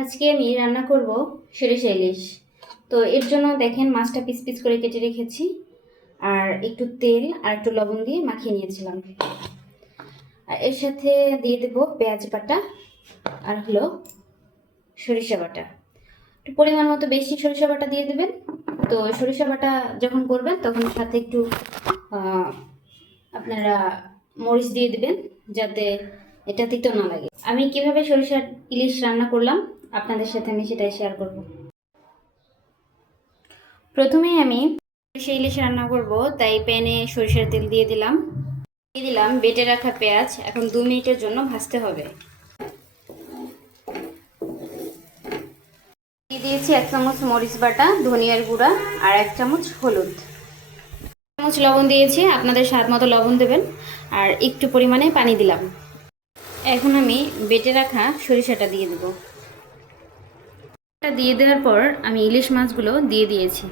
আজকে আমি রান্না করব সরিষা ইলিশ। তো এর জন্য দেখেন মাছটা পিস পিস করে কেটে রেখেছি, আর একটু তেল আর একটু লবণ দিয়ে মাখিয়ে নিয়েছিলাম। আর এর সাথে দিয়ে দেব পেঁয়াজ বাটা আর হলো সরিষা বাটা। একটু পরিমাণ মতো বেশি সরিষা বাটা দিয়ে দেবেন। তো সরিষা বাটা যখন করবেন তখন সাথে একটু আপনারা মরিচ দিয়ে দিবেন, যাতে এটা তিতো না লাগে। আমি কিভাবে সরিষার ইলিশ রান্না করলাম আপনাদের সাথে আমি সেটাই শেয়ার করব। প্রথমেই আমি সরিষা ইলিশ রান্না করব, তাই প্যানে সরিষার তেল দিয়ে দিলাম বেটে রাখা পেঁয়াজ। এখন 2 মিনিটের জন্য ভাজতে হবে। দিয়ে দিয়েছি 1 চামচ মরিচ বাটা, ধনিয়ার গুঁড়া আর 1 চামচ হলুদ। 1 চামচ লবণ দিয়েছি, আপনাদের স্বাদ মতো লবণ দেবেন। আর একটু পরিমাণে পানি দিলাম। এখন আমি বেটে রাখা সরিষাটা দিয়ে দেব। এটা দিয়ে দেওয়ার পর আমি ইলিশ মাছগুলো দিয়ে দিয়েছি।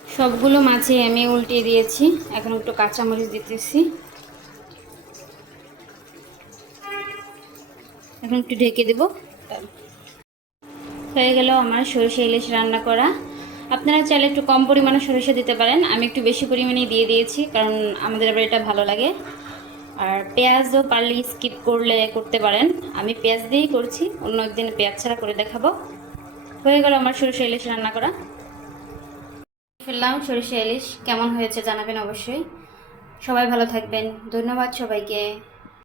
সবগুলো মাছে আমি উল্টিয়ে দিয়েছি। এখন একটু কাঁচামরিচ দিতেছি। এখন একটু ঢেকে দেব। হয়ে গেল আমার সরিষা ইলিশ রান্না করা। আপনারা চাইলে একটু কম পরিমাণে সরিষা দিতে পারেন, আমি একটু বেশি পরিমাণে দিয়ে দিয়েছি, কারণ আমাদের আবার এটা ভালো লাগে। আর পেঁয়াজও পারলে স্কিপ করতে পারেন, আমি পেঁয়াজ দিয়েই করছি, অন্য একদিন পেঁয়াজ ছাড়া করে দেখাবো। হয়ে গেল আমার সরিষা ইলিশ রান্না করা। ফেললাম সরিষা ইলিশ, কেমন হয়েছে জানাবেন অবশ্যই। সবাই ভালো থাকবেন, ধন্যবাদ সবাইকে।